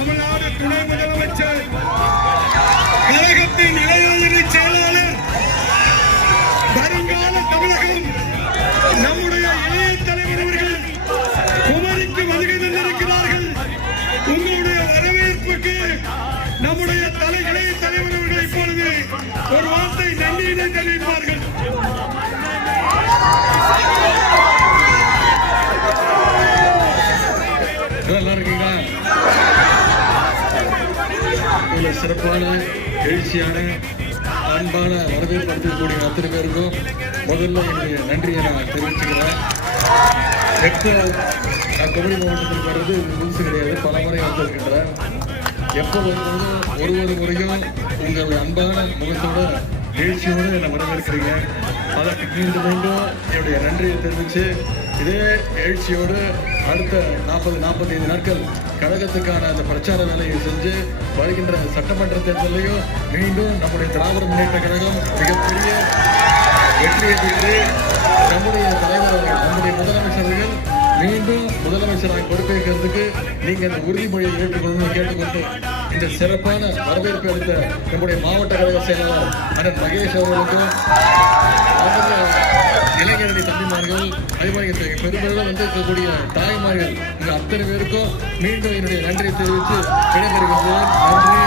தமிழ்நாடு துணை முதலமைச்சர், கழகத்தின் இளைஞரணி செயலாளர், வருங்கால தமிழகம், நம்முடைய இளைய தலைவர் அவர்கள் குமரிக்கு வருகை தந்திருக்கிறார்கள். உங்களுடைய வரவேற்புக்கு நம்முடைய இளைய தலைவர் அவர்கள் இப்பொழுது ஒரு வார்த்தை நன்றியினை தெரிவிப்பார்கள். நல்லா இருக்கீங்களா? சிறப்பான எழுச்சியான அன்பான வரவேற்படுத்தக்கூடிய அத்தனை பேருக்கும் முதல்ல என்னுடைய நன்றியை நான் தெரிவிச்சுக்கிறேன். எப்போ நான் குமரி மாவட்டத்தில் வர்றது புதுசு கிடையாது, பல முறை வந்திருக்கின்றேன். எப்போ வரும்போதும் ஒரு முறையும் உங்கள் அன்பான முகத்தோட எழுச்சியோடு என்னை வரவேற்கிறீங்க. அதற்கு மீண்டும் என்னுடைய நன்றியை தெரிவித்து இதே எழுச்சியோடு அடுத்த 40-45 நாட்கள் கழகத்துக்கான அந்த பிரச்சார வேலையை செஞ்சு வருகின்ற சட்டமன்ற தேர்தலையும் மீண்டும் நம்முடைய திராவிட முன்னேற்ற கழகம் மிகப்பெரிய வெற்றியை பெற்று நம்முடைய தலைவர் நம்முடைய முதலமைச்சர்கள் மீண்டும் முதலமைச்சராக பொறுப்பேற்கிறதுக்கு நீங்க அந்த உறுதிமொழியை ஏற்றுக்கொள்ளணும் கேட்டுக்கொண்டு இந்த சிறப்பான வரவேற்பு அளித்த நம்முடைய மாவட்ட கழக செயலாளர் அண்ணன் மகேஷ் அவர்களுக்கும் இளைஞரணி தம்பிமார்கள், அதேமாதிரி பெருமையோடு வந்திருக்கக்கூடிய தாய்மார்கள், இந்த அத்தனை பேருக்கும் மீண்டும் என்னுடைய நன்றியை தெரிவித்து விடைபெறுகின்றேன். நன்றி.